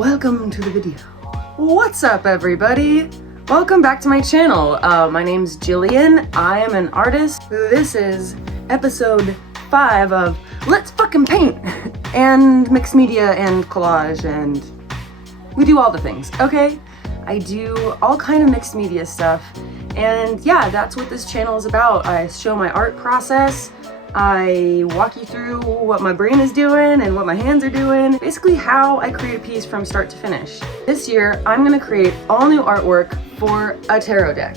welcome to the video. What's up, everybody? Welcome back to my channel. My name's Jillian. I am an artist. This is episode 5 of Let's Fucking Paint and mixed media and collage, and we do all the things, okay? I do all kind of mixed media stuff, and yeah, that's what this channel is about. I show my art process. I walk you through what my brain is doing and what my hands are doing. Basically how I create a piece from start to finish. This year, I'm gonna create all new artwork for a tarot deck.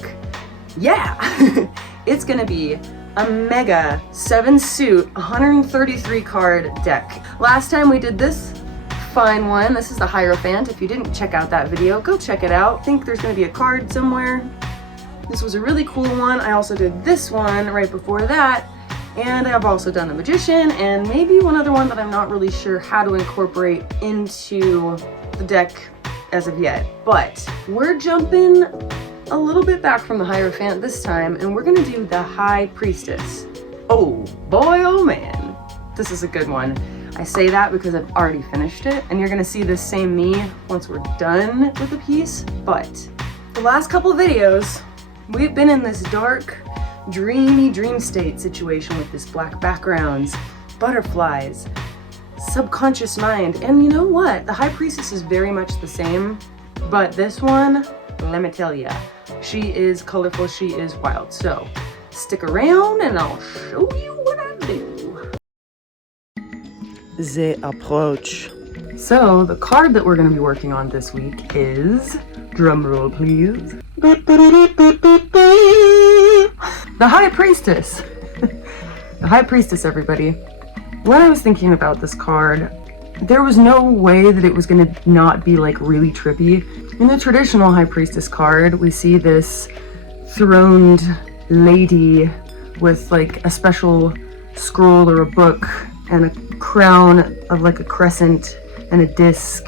Yeah! It's gonna be a mega 7-suit, 133 card deck. Last time we did this fine one, this is the Hierophant. If you didn't check out that video, go check it out. I think there's gonna be a card somewhere. This was a really cool one. I also did this one right before that. And I've also done the Magician and maybe one other one that I'm not really sure how to incorporate into the deck as of yet. But we're jumping a little bit back from the Hierophant this time, and we're gonna do the High Priestess. Oh boy, oh man, this is a good one. I say that because I've already finished it, and you're gonna see this same me once we're done with the piece. But the last couple of videos, we've been in this dark, dreamy dream state situation with this black backgrounds, butterflies, subconscious mind, and you know what? The High Priestess is very much the same, but this one, let me tell ya, she is colorful, she is wild. So stick around and I'll show you what I do. The approach. So the card that we're going to be working on this week is, drumroll please, the High Priestess. The High Priestess, everybody. When I was thinking about this card, there was no way that it was gonna not be like really trippy. In the traditional High Priestess card, we see this throned lady with like a special scroll or a book and a crown of like a crescent and a disc,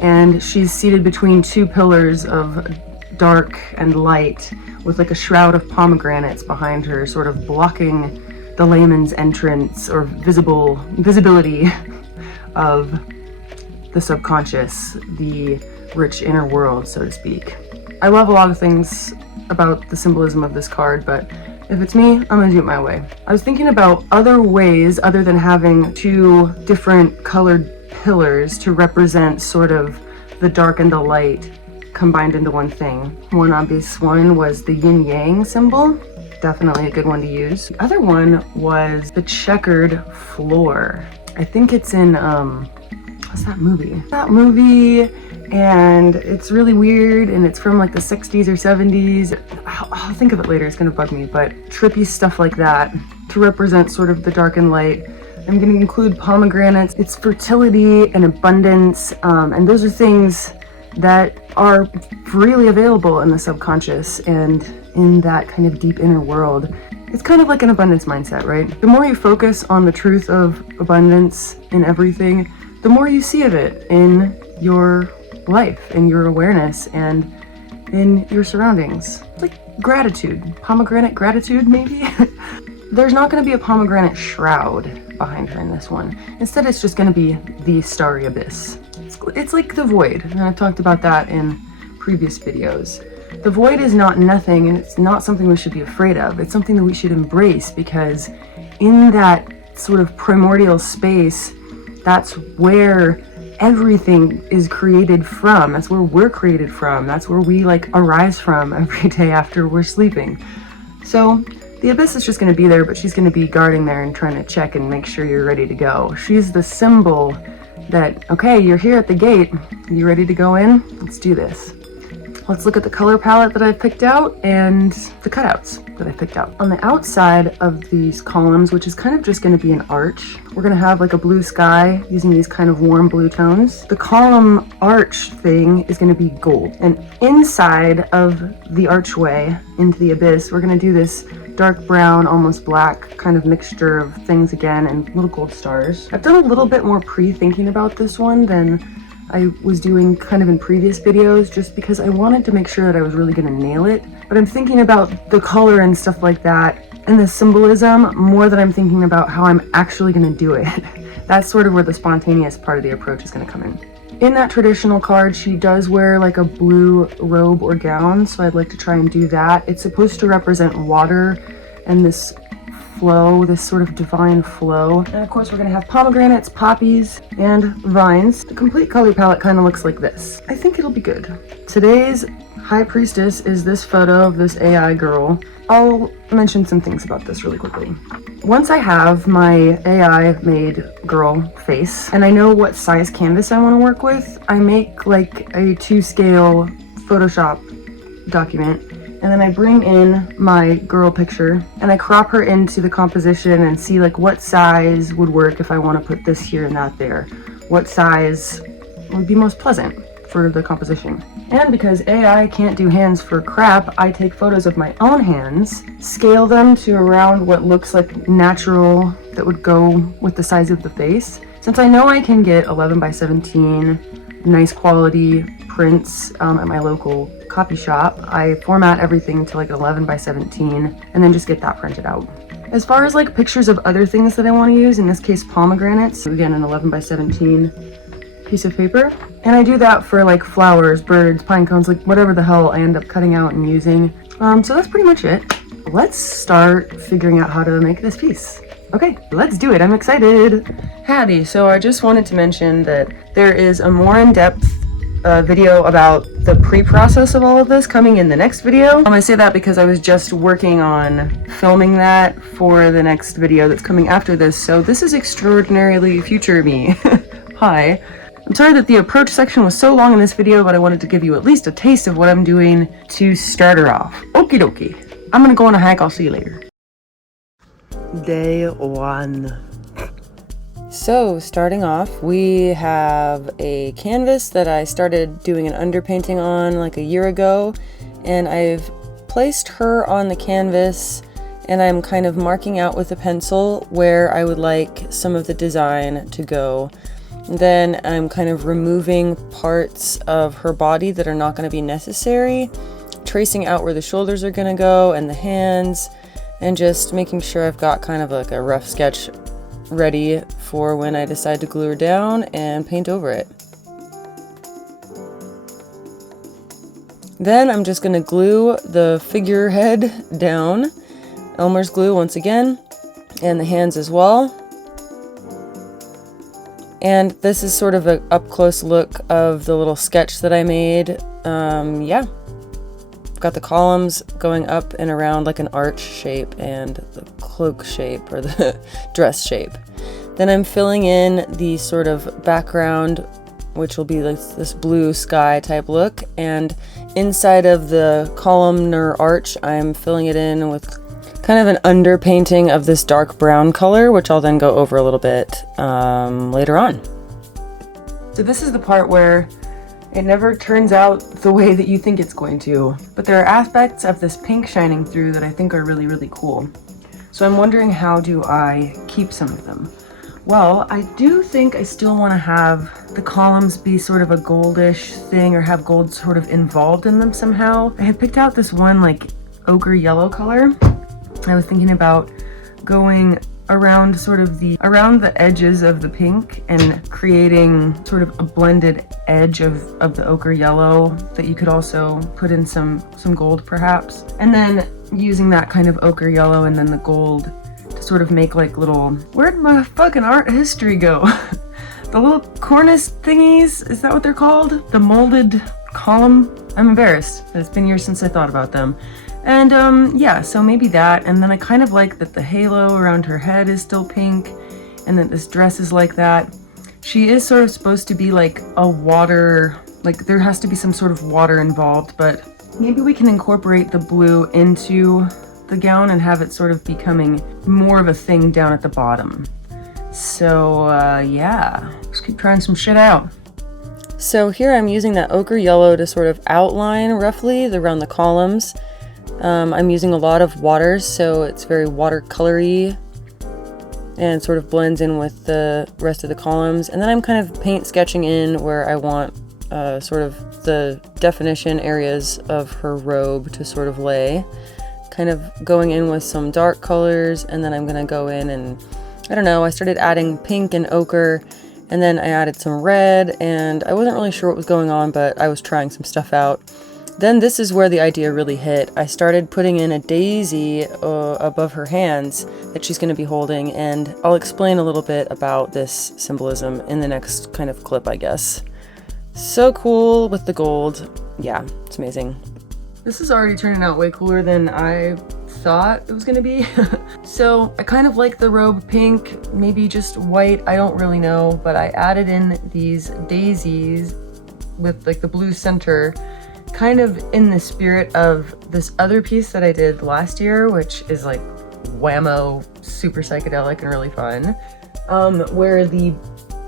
and she's seated between two pillars of dark and light with like a shroud of pomegranates behind her, sort of blocking the layman's entrance or visibility of the subconscious, the rich inner world, so to speak. I love a lot of things about the symbolism of this card, but if it's me, I'm gonna do it my way. I was thinking about other ways other than having two different colored pillars to represent sort of the dark and the light combined into one thing. One obvious one was the yin-yang symbol. Definitely a good one to use. The other one was the checkered floor. I think it's in, what's that movie? That movie, and it's really weird, and it's from like the 60s or 70s. I'll think of it later, it's gonna bug me, but trippy stuff like that to represent sort of the dark and light. I'm gonna include pomegranates. It's fertility and abundance, and those are things that are freely available in the subconscious and in that kind of deep inner world. It's kind of like an abundance mindset, right? The more you focus on the truth of abundance in everything, the more you see of it in your life, in your awareness, and in your surroundings. It's like gratitude, pomegranate gratitude, maybe? There's not going to be a pomegranate shroud behind her in this one. Instead, it's just going to be the starry abyss. It's like the void, and I've talked about that in previous videos. The void is not nothing, and it's not something we should be afraid of. It's something that we should embrace, because in that sort of primordial space, that's where everything is created from. That's where we're created from. That's where we like arise from every day after we're sleeping. So the abyss is just going to be there, but she's going to be guarding there and trying to check and make sure you're ready to go. She's the symbol that, okay, you're here at the gate. You ready to go in? Let's do this. Let's look at the color palette that I picked out and the cutouts that I picked out. On the outside of these columns, which is kind of just going to be an arch, we're going to have like a blue sky using these kind of warm blue tones. The column arch thing is going to be gold. And inside of the archway into the abyss, we're going to do this dark brown, almost black kind of mixture of things again, and little gold stars. I've done a little bit more pre-thinking about this one than I was doing kind of in previous videos, just because I wanted to make sure that I was really gonna nail it. But I'm thinking about the color and stuff like that and the symbolism more than I'm thinking about how I'm actually gonna do it. That's sort of where the spontaneous part of the approach is going to come in. In that traditional card, she does wear like a blue robe or gown, so I'd like to try and do that. It's supposed to represent water and this flow, this sort of divine flow. And of course we're going to have pomegranates, poppies, and vines. The complete color palette kind of looks like this. I think it'll be good. Today's High Priestess is this photo of this AI girl. I'll mention some things about this really quickly. Once I have my AI made girl face and I know what size canvas I want to work with, I make like a 2-scale Photoshop document, and then I bring in my girl picture and I crop her into the composition and see like what size would work if I want to put this here and that there. What size would be most pleasant for the composition. And because AI can't do hands for crap, I take photos of my own hands, scale them to around what looks like natural that would go with the size of the face. Since I know I can get 11 by 17 nice quality prints at my local copy shop, I format everything to like 11 by 17 and then just get that printed out. As far as like pictures of other things that I want to use, in this case pomegranates, so again an 11 by 17 piece of paper. And I do that for like flowers, birds, pine cones, like whatever the hell I end up cutting out and using. So that's pretty much it. Let's start figuring out how to make this piece. Okay, let's do it. I'm excited. Howdy. So I just wanted to mention that there is a more in-depth video about the pre-process of all of this coming in the next video. I say that because I was just working on filming that for the next video that's coming after this. So this is extraordinarily future me. Hi. I'm sorry that the approach section was so long in this video, but I wanted to give you at least a taste of what I'm doing to start her off. Okie dokie. I'm gonna go on a hike. I'll see you later. Day 1. So starting off, we have a canvas that I started doing an underpainting on like a year ago, and I've placed her on the canvas and I'm kind of marking out with a pencil where I would like some of the design to go. Then I'm kind of removing parts of her body that are not going to be necessary, tracing out where the shoulders are going to go and the hands, and just making sure I've got kind of like a rough sketch ready for when I decide to glue her down and paint over it. Then I'm just going to glue the figurehead down, Elmer's glue once again, and the hands as well. And this is sort of an up-close look of the little sketch that I made. Yeah. Got the columns going up and around like an arch shape and the cloak shape or the dress shape. Then I'm filling in the sort of background, which will be like this blue sky type look. And inside of the columnar arch, I'm filling it in with kind of an underpainting of this dark brown color, which I'll then go over a little bit later on. So this is the part where it never turns out the way that you think it's going to, but there are aspects of this pink shining through that I think are really, really cool. So I'm wondering, how do I keep some of them? Well, I do think I still want to have the columns be sort of a goldish thing or have gold sort of involved in them somehow. I had picked out this one like ochre yellow color. I was thinking about going around around the edges of the pink and creating sort of a blended edge of the ochre yellow that you could also put in some gold perhaps. And then using that kind of ochre yellow and then the gold to sort of make like little, where'd my fucking art history go? The little cornice thingies, is that what they're called? The molded column? I'm embarrassed. It's been years since I thought about them. And yeah, so maybe that. And then I kind of like that the halo around her head is still pink and that this dress is like that. She is sort of supposed to be like a water, like there has to be some sort of water involved, but maybe we can incorporate the blue into the gown and have it sort of becoming more of a thing down at the bottom. So yeah, let's keep trying some shit out. So here I'm using that ochre yellow to sort of outline roughly around the columns. I'm using a lot of waters, so it's very watercolory and sort of blends in with the rest of the columns. And then I'm kind of paint sketching in where I want sort of the definition areas of her robe to sort of lay. Kind of going in with some dark colors, and then I'm going to go in and I don't know, I started adding pink and ochre, and then I added some red, and I wasn't really sure what was going on, but I was trying some stuff out. Then this is where the idea really hit. I started putting in a daisy above her hands that she's going to be holding, and I'll explain a little bit about this symbolism in the next kind of clip, I guess. So cool with the gold. Yeah, it's amazing. This is already turning out way cooler than I thought it was gonna be. So I kind of like the robe pink, maybe just white, I don't really know, but I added in these daisies with like the blue center, kind of in the spirit of this other piece that I did last year, which is like whammo, super psychedelic and really fun, where the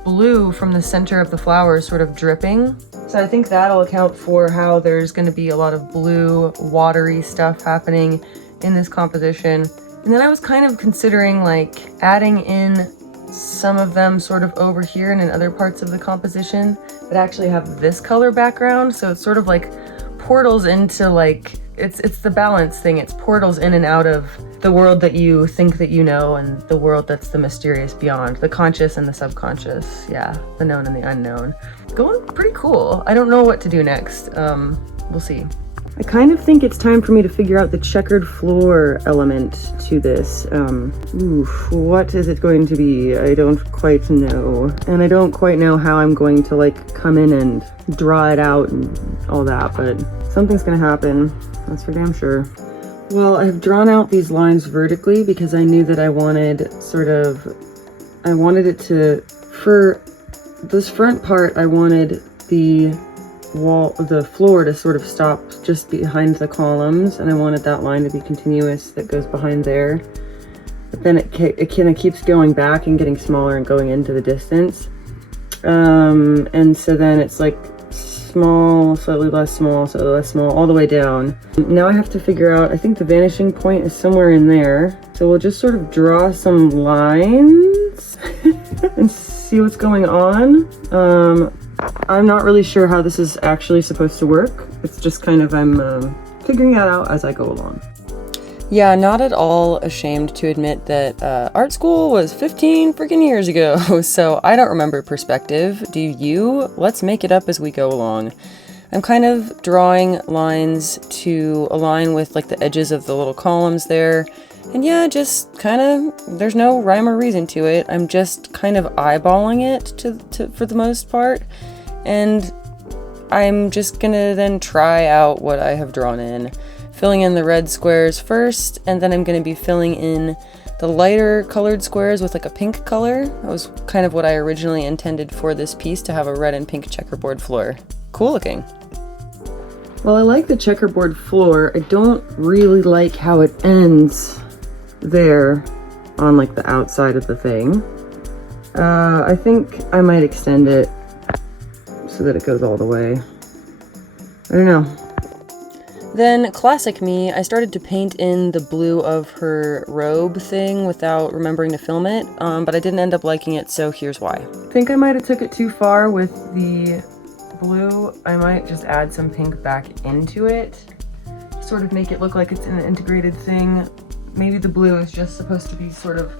blue from the center of the flower is sort of dripping. So I think that'll account for how there's going to be a lot of blue, watery stuff happening in this composition. And then I was kind of considering like adding in some of them sort of over here and in other parts of the composition that actually have this color background. So it's sort of like portals into like, it's the balance thing. It's portals in and out of the world that you think that you know and the world that's the mysterious beyond, the conscious and the subconscious. Yeah, the known and the unknown. Going pretty cool. I don't know what to do next. We'll see. I kind of think it's time for me to figure out the checkered floor element to this. What is it going to be? I don't quite know. And I don't quite know how I'm going to like come in and draw it out and all that, but something's gonna happen. That's for damn sure. Well, I've drawn out these lines vertically because I knew that I wanted it to, for this front part, I wanted the floor to sort of stop just behind the columns, and I wanted that line to be continuous that goes behind there. But then it kind of keeps going back and getting smaller and going into the distance. And so then it's like small, slightly less small, slightly less small, all the way down. Now I have to figure out, I think the vanishing point is somewhere in there. So we'll just sort of draw some lines and see what's going on. I'm not really sure how this is actually supposed to work. It's just kind of, I'm figuring that out as I go along. Yeah, not at all ashamed to admit that art school was 15 freaking years ago, so I don't remember perspective. Do you? Let's make it up as we go along. I'm kind of drawing lines to align with like the edges of the little columns there. And yeah, just kind of, there's no rhyme or reason to it. I'm just kind of eyeballing it for the most part. And I'm just gonna then try out what I have drawn in. Filling in the red squares first, and then I'm gonna be filling in the lighter colored squares with like a pink color. That was kind of what I originally intended for this piece, to have a red and pink checkerboard floor. Cool looking. Well, I like the checkerboard floor. I don't really like how it ends there on like the outside of the thing. I think I might extend it so that it goes all the way. I don't know. Then, classic me, I started to paint in the blue of her robe thing without remembering to film it, but I didn't end up liking it, so here's why. I think I might have took it too far with the blue. I might just add some pink back into it, sort of make it look like it's an integrated thing. Maybe the blue is just supposed to be sort of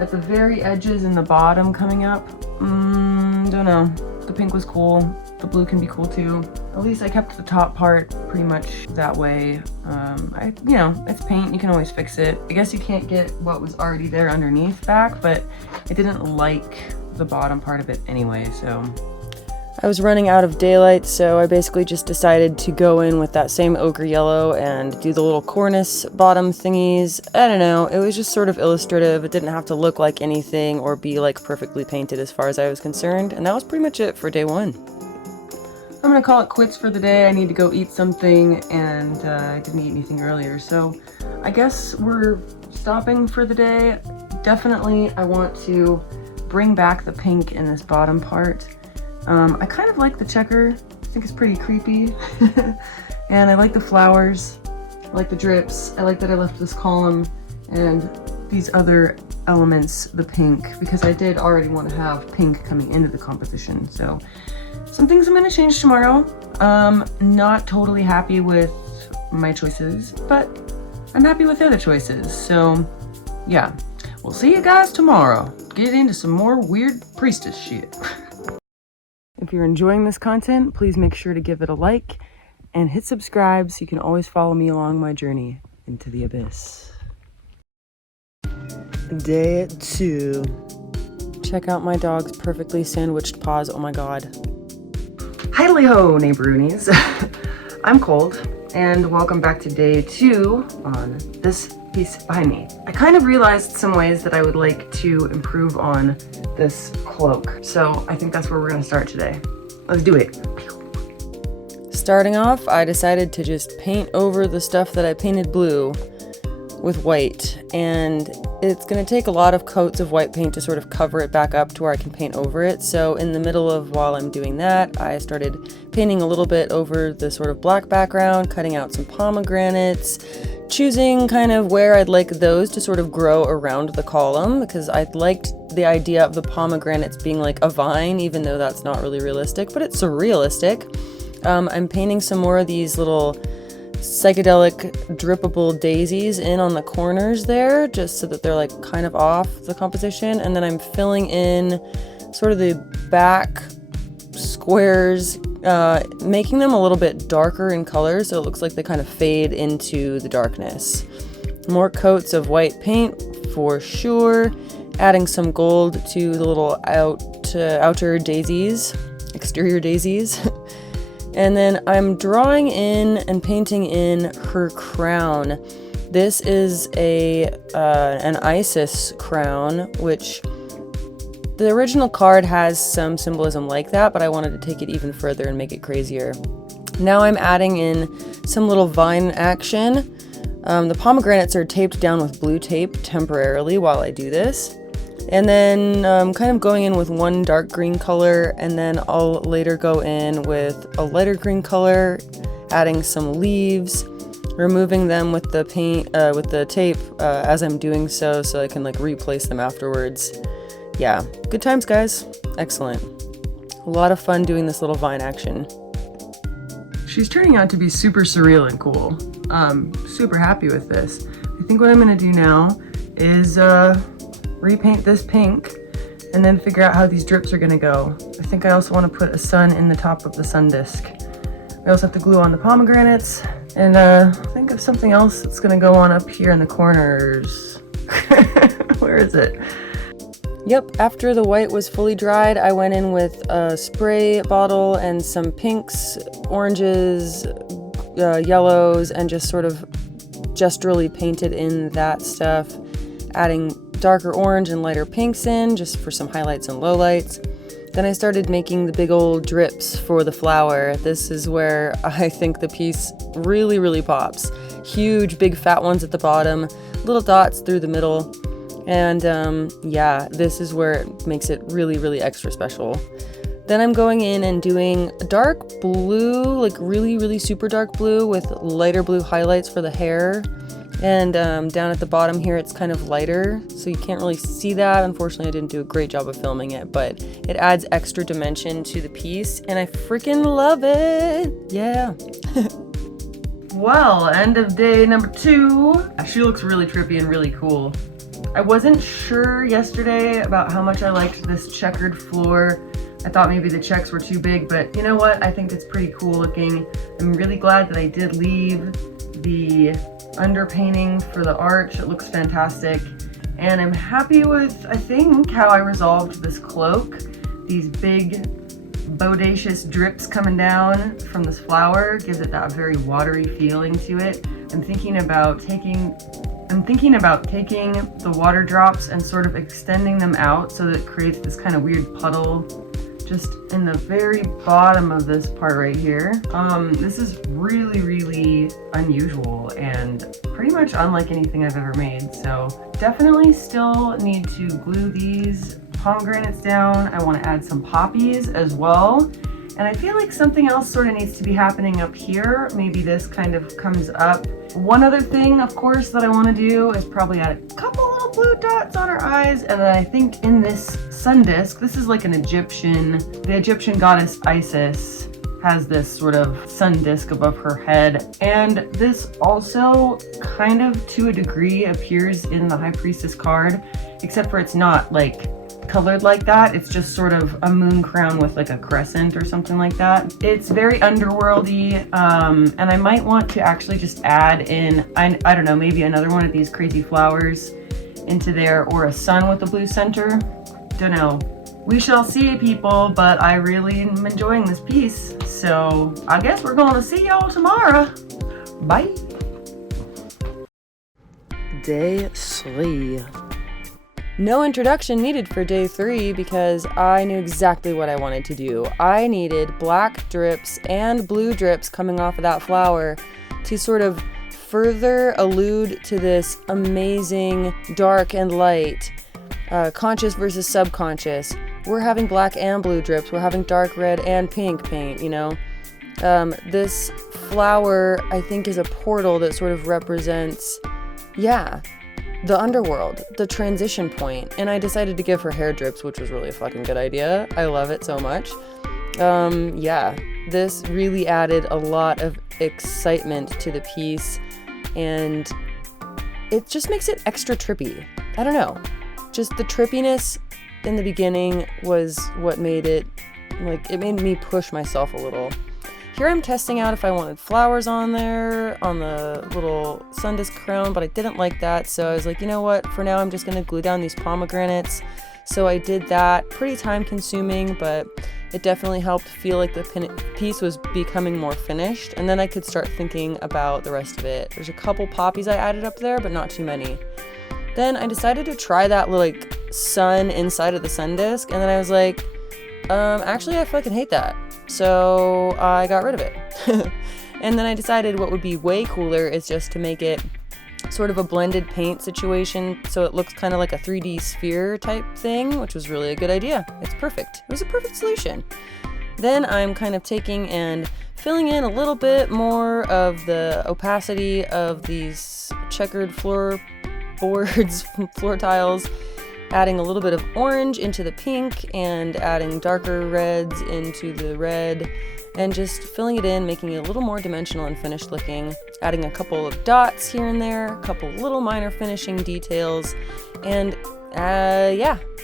at the very edges and the bottom coming up. Don't know. The pink was cool. The blue can be cool too. At least I kept the top part pretty much that way. You know, it's paint, you can always fix it. I guess you can't get what was already there underneath back, but I didn't like the bottom part of it anyway, so. I was running out of daylight, so I basically just decided to go in with that same ochre yellow and do the little cornice bottom thingies. I don't know, it was just sort of illustrative. It didn't have to look like anything or be like perfectly painted as far as I was concerned, and that was pretty much it for day one. I'm gonna call it quits for the day. I need to go eat something, and I didn't eat anything earlier, so I guess we're stopping for the day. Definitely I want to bring back the pink in this bottom part. I kind of like the checker. I think it's pretty creepy. And I like the flowers. I like the drips. I like that I left this column and these other elements, the pink, because I did already want to have pink coming into the composition. So some things I'm going to change tomorrow. Not totally happy with my choices, but I'm happy with the other choices. So yeah, we'll see you guys tomorrow. get into some more weird priestess shit. If you're enjoying this content, please make sure to give it a like and hit subscribe so you can always follow me along my journey into the abyss. Day 2. Check out my dog's perfectly sandwiched paws. Oh my god. Hi-ho, neighboroonies. I'm Cold, and welcome back to day 2 on this piece behind me. I kind of realized some ways that I would like to improve on this cloak, so I think that's where we're gonna start today. Let's do it. Starting off, I decided to just paint over the stuff that I painted blue with white, and it's going to take a lot of coats of white paint to sort of cover it back up to where I can paint over it. So in the middle of while I'm doing that, I started painting a little bit over the sort of black background, cutting out some pomegranates, choosing kind of where I'd like those to sort of grow around the column, because I liked the idea of the pomegranates being like a vine, even though that's not really realistic, but it's surrealistic. I'm painting some more of these little psychedelic drippable daisies in on the corners there, just so that they're like kind of off the composition, and then I'm filling in sort of the back squares, making them a little bit darker in color so it looks like they kind of fade into the darkness. More coats of white paint for sure, adding some gold to the little outer daisies, exterior daisies. And then I'm drawing in and painting in her crown. This is an Isis crown, which the original card has some symbolism like that, but I wanted to take it even further and make it crazier. Now I'm adding in some little vine action. The pomegranates are taped down with blue tape temporarily while I do this. And then kind of going in with one dark green color, and then I'll later go in with a lighter green color, adding some leaves, removing them with the paint, with the tape as I'm doing so I can like replace them afterwards. Yeah, good times, guys. Excellent. A lot of fun doing this little vine action. She's turning out to be super surreal and cool. Super happy with this. I think what I'm gonna do now is repaint this pink and then figure out how these drips are gonna go. I think I also want to put a sun in the top of the sun disc. We also have to glue on the pomegranates, and think of something else that's gonna go on up here in the corners. Where is it? Yep, after the white was fully dried, I went in with a spray bottle and some pinks, oranges, yellows, and just sort of gesturally painted in that stuff, adding darker orange and lighter pinks in just for some highlights and lowlights. Then I started making the big old drips for the flower. This is where I think the piece really, really pops. Huge, big fat ones at the bottom, little dots through the middle. And yeah, this is where it makes it really, really extra special. Then I'm going in and doing dark blue, like really, really super dark blue with lighter blue highlights for the hair. And down at the bottom here, it's kind of lighter, so you can't really see that. Unfortunately, I didn't do a great job of filming it, but it adds extra dimension to the piece, and I freaking love it. Yeah. Well, end of day number 2. She looks really trippy and really cool. I wasn't sure yesterday about how much I liked this checkered floor. I thought maybe the checks were too big, but you know what? I think it's pretty cool looking. I'm really glad that I did leave the underpainting for the arch. It looks fantastic. And I'm happy with, I think, how I resolved this cloak. These big bodacious drips coming down from this flower gives it that very watery feeling to it. I'm thinking about taking the water drops and sort of extending them out so that it creates this kind of weird puddle just in the very bottom of this part right here. This is really, really unusual and pretty much unlike anything I've ever made. So definitely still need to glue these pomegranates down. I want to add some poppies as well. And I feel like something else sort of needs to be happening up here. Maybe this kind of comes up. One other thing, of course, that I want to do is probably add a couple little blue dots on her eyes. And then I think in this sun disk, this is like the Egyptian goddess Isis has this sort of sun disk above her head. And this also kind of to a degree appears in the High Priestess card, except for it's not like colored like that. It's just sort of a moon crown with like a crescent or something like that. It's very underworldy, and I might want to actually just add in, I don't know, maybe another one of these crazy flowers into there, or a sun with a blue center. Don't know. We shall see, people, but I really am enjoying this piece. So I guess we're going to see y'all tomorrow. Bye. Day 3. No introduction needed for day 3 because I knew exactly what I wanted to do. I needed black drips and blue drips coming off of that flower to sort of further allude to this amazing dark and light, conscious versus subconscious. We're having black and blue drips. We're having dark red and pink paint, you know? This flower, I think, is a portal that sort of represents, the underworld, the transition point. And I decided to give her hair drips, which was really a fucking good idea. I love it so much. This really added a lot of excitement to the piece, and it just makes it extra trippy. I don't know. Just the trippiness in the beginning was what made it, like, it made me push myself a little. Here I'm testing out if I wanted flowers on there, on the little sun disk crown, but I didn't like that, so I was like, you know what, for now I'm just gonna glue down these pomegranates. So I did that. Pretty time consuming, but it definitely helped feel like the piece was becoming more finished, and then I could start thinking about the rest of it. There's a couple poppies I added up there, but not too many. Then I decided to try that like sun inside of the sun disk, and then I was like, actually I fucking hate that. So I got rid of it. And then I decided what would be way cooler is just to make it sort of a blended paint situation, so it looks kind of like a 3D sphere type thing, which was really a good idea. It's perfect. It was a perfect solution. Then I'm kind of taking and filling in a little bit more of the opacity of these checkered floor boards, floor tiles, adding a little bit of orange into the pink and adding darker reds into the red, and just filling it in, making it a little more dimensional and finished looking, adding a couple of dots here and there, a couple little minor finishing details, and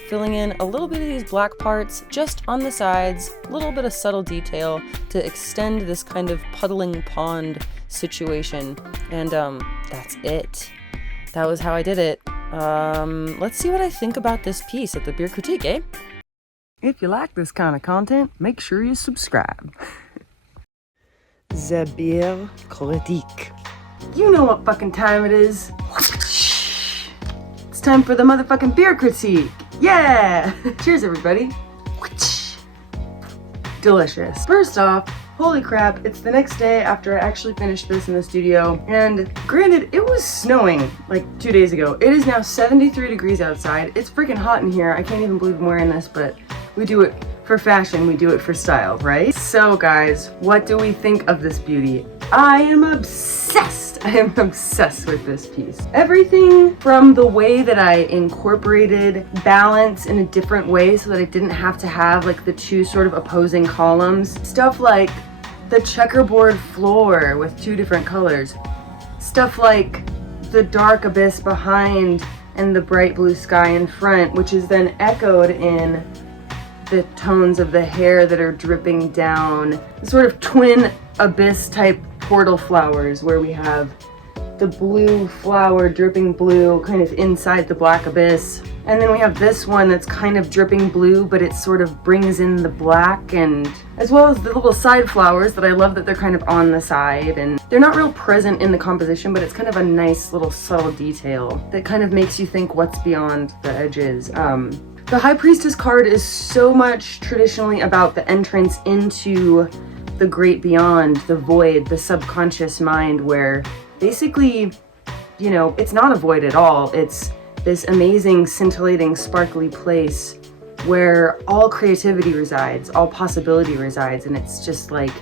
filling in a little bit of these black parts just on the sides, a little bit of subtle detail to extend this kind of puddling pond situation, and that's it. That was how I did it. Let's see what I think about this piece at the Beer Critique, eh? If you like this kind of content, make sure you subscribe. The Beer Critique. You know what fucking time it is. It's time for the motherfucking beer critique. Yeah! Cheers, everybody. Delicious. First off, holy crap, it's the next day after I actually finished this in the studio, and granted, it was snowing like 2 days ago. It is now 73 degrees outside. It's freaking hot in here. I can't even believe I'm wearing this, but we do it for fashion, we do it for style, right? So guys, what do we think of this beauty? I am obsessed. I am obsessed with this piece. Everything from the way that I incorporated balance in a different way so that I didn't have to have like the two sort of opposing columns. Stuff like the checkerboard floor with two different colors. Stuff like the dark abyss behind and the bright blue sky in front, which is then echoed in the tones of the hair that are dripping down. Sort of twin abyss type portal flowers where we have the blue flower dripping blue kind of inside the black abyss. And then we have this one that's kind of dripping blue, but it sort of brings in the black, and as well as the little side flowers that I love that they're kind of on the side, and they're not real present in the composition, but it's kind of a nice little subtle detail that kind of makes you think what's beyond the edges. The High Priestess card is so much traditionally about the entrance into the great beyond, the void, the subconscious mind, where basically, you know, it's not a void at all. It's this amazing, scintillating, sparkly place where all creativity resides, all possibility resides, and it's just like,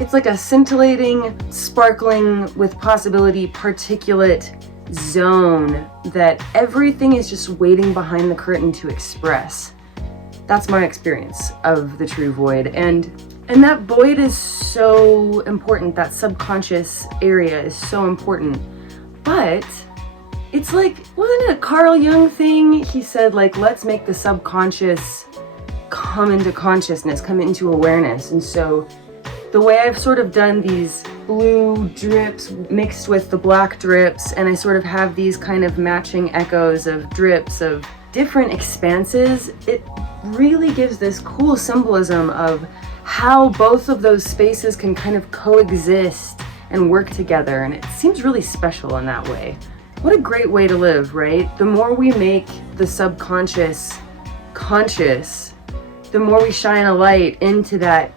it's like a scintillating, sparkling with possibility, particulate zone that everything is just waiting behind the curtain to express. That's my experience of the true void, and that void is so important. That subconscious area is so important, but It's like, wasn't it a Carl Jung thing? He said, like, let's make the subconscious come into consciousness, come into awareness. And so the way I've sort of done these blue drips mixed with the black drips, and I sort of have these kind of matching echoes of drips of different expanses, it really gives this cool symbolism of how both of those spaces can kind of coexist and work together. And it seems really special in that way. What a great way to live, right? The more we make the subconscious conscious, the more we shine a light into that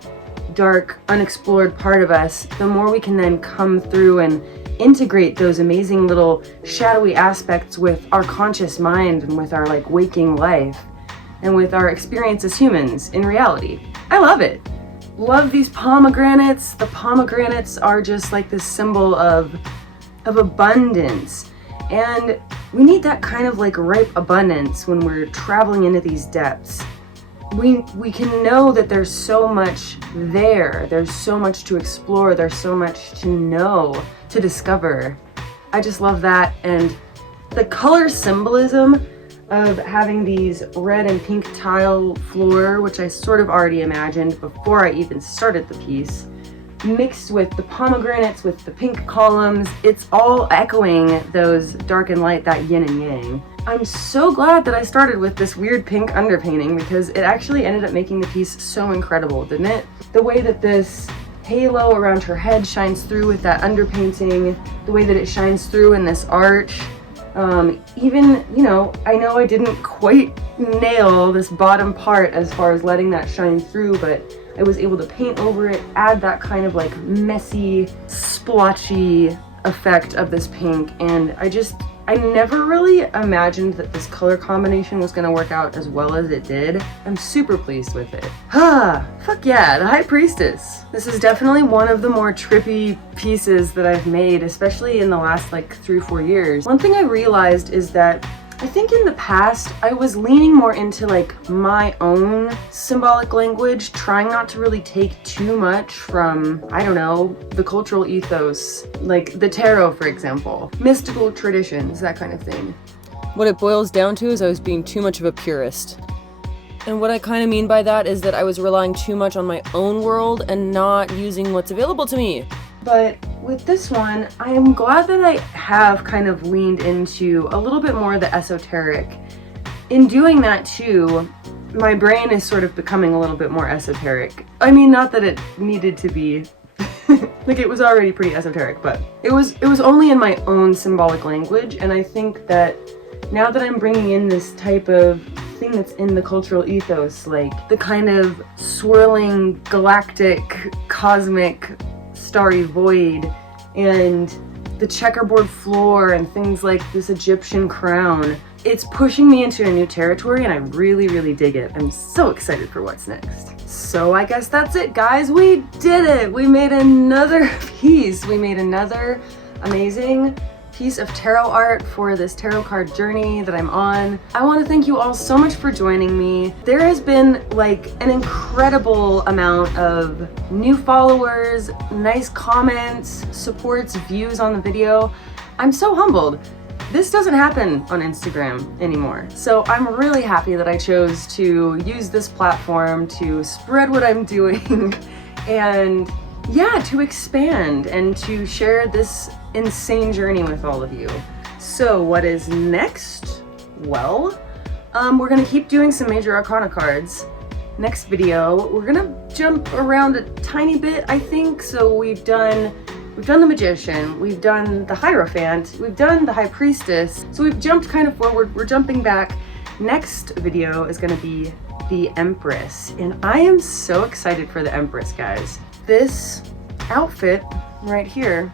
dark, unexplored part of us, the more we can then come through and integrate those amazing little shadowy aspects with our conscious mind and with our like waking life and with our experience as humans in reality. I love it. Love these pomegranates. The pomegranates are just like this symbol of abundance. And we need that kind of like ripe abundance when we're traveling into these depths. We can know that there's so much there. There's so much to explore. There's so much to know, to discover. I just love that. And the color symbolism of having these red and pink tile floor, which I sort of already imagined before I even started the piece, mixed with the pomegranates, with the pink columns, it's all echoing those dark and light, that yin and yang. I'm so glad that I started with this weird pink underpainting because it actually ended up making the piece so incredible, didn't it? The way that this halo around her head shines through with that underpainting, the way that it shines through in this arch. Even, you know I didn't quite nail this bottom part as far as letting that shine through, but I was able to paint over it, add that kind of like messy, splotchy effect of this pink, and I never really imagined that this color combination was going to work out as well as it did. I'm super pleased with it. Fuck yeah, the High Priestess. This is definitely one of the more trippy pieces that I've made, especially in the last like 3 or 4 years. One thing I realized is that I think in the past I was leaning more into like my own symbolic language, trying not to really take too much from, I don't know, the cultural ethos, like the tarot, for example, mystical traditions, that kind of thing. What it boils down to is I was being too much of a purist. And what I kind of mean by that is that I was relying too much on my own world and not using what's available to me. But with this one, I am glad that I have kind of leaned into a little bit more of the esoteric. In doing that too, my brain is sort of becoming a little bit more esoteric. I mean, not that it needed to be, like it was already pretty esoteric, but it was only in my own symbolic language. And I think that now that I'm bringing in this type of thing that's in the cultural ethos, like the kind of swirling galactic, cosmic, starry void, and the checkerboard floor and things like this Egyptian crown, it's pushing me into a new territory and I really, really dig it. I'm so excited for what's next. So I guess that's it, guys. We did it. We made another piece. We made another amazing piece of tarot art for this tarot card journey that I'm on. I want to thank you all so much for joining me. There has been like an incredible amount of new followers, nice comments, supports, views on the video. I'm so humbled. This doesn't happen on Instagram anymore. So I'm really happy that I chose to use this platform to spread what I'm doing and yeah, to expand and to share this insane journey with all of you. So what is next? Well, we're gonna keep doing some major arcana cards. Next video, we're gonna jump around a tiny bit, I think. So we've done the Magician, we've done the Hierophant, we've done the High Priestess. So we've jumped kind of forward, we're jumping back. Next video is gonna be the Empress, and I am so excited for the Empress, guys. This outfit right here,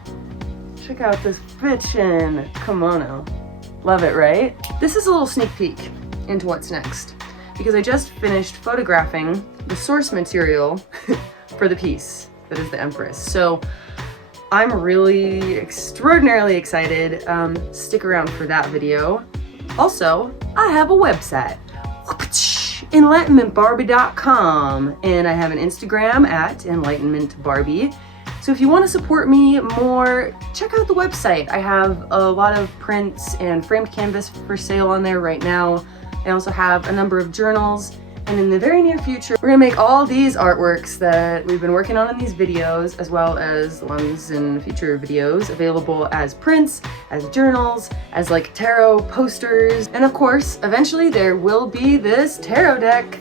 check out this bitchin' kimono. Love it, right? This is a little sneak peek into what's next, because I just finished photographing the source material for the piece that is the Empress. So I'm really extraordinarily excited. Stick around for that video. Also, I have a website, enlightenmentbarbie.com, and I have an Instagram at enlightenmentbarbie. So if you want to support me more, check out the website. I have a lot of prints and framed canvas for sale on there right now. I also have a number of journals, and in the very near future, we're gonna make all these artworks that we've been working on in these videos, as well as the ones in future videos, available as prints, as journals, as like tarot posters, and of course, eventually there will be this tarot deck.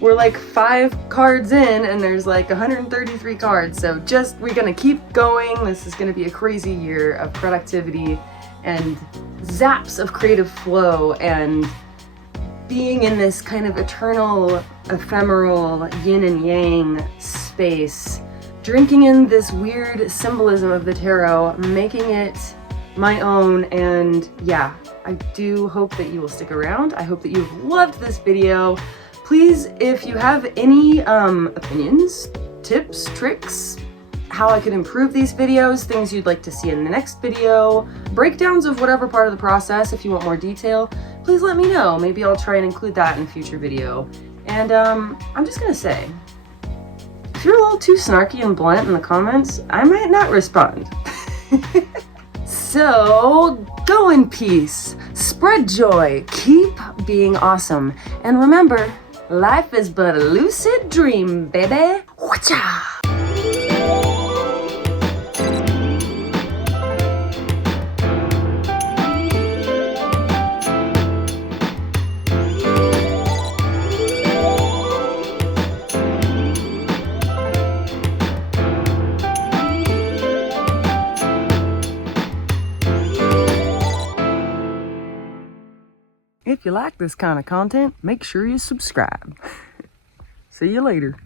We're like 5 cards in and there's like 133 cards, so we're gonna keep going. This is gonna be a crazy year of productivity and zaps of creative flow and being in this kind of eternal, ephemeral yin and yang space, drinking in this weird symbolism of the tarot, making it my own, and yeah, I do hope that you will stick around. I hope that you've loved this video. Please, if you have any opinions, tips, tricks, how I could improve these videos, things you'd like to see in the next video, breakdowns of whatever part of the process, if you want more detail, please let me know. Maybe I'll try and include that in a future video. And I'm just gonna say, if you're a little too snarky and blunt in the comments, I might not respond. So, go in peace, spread joy, keep being awesome, and remember, life is but a lucid dream, baby. Whatcha? If you like this kind of content, make sure you subscribe. See you later.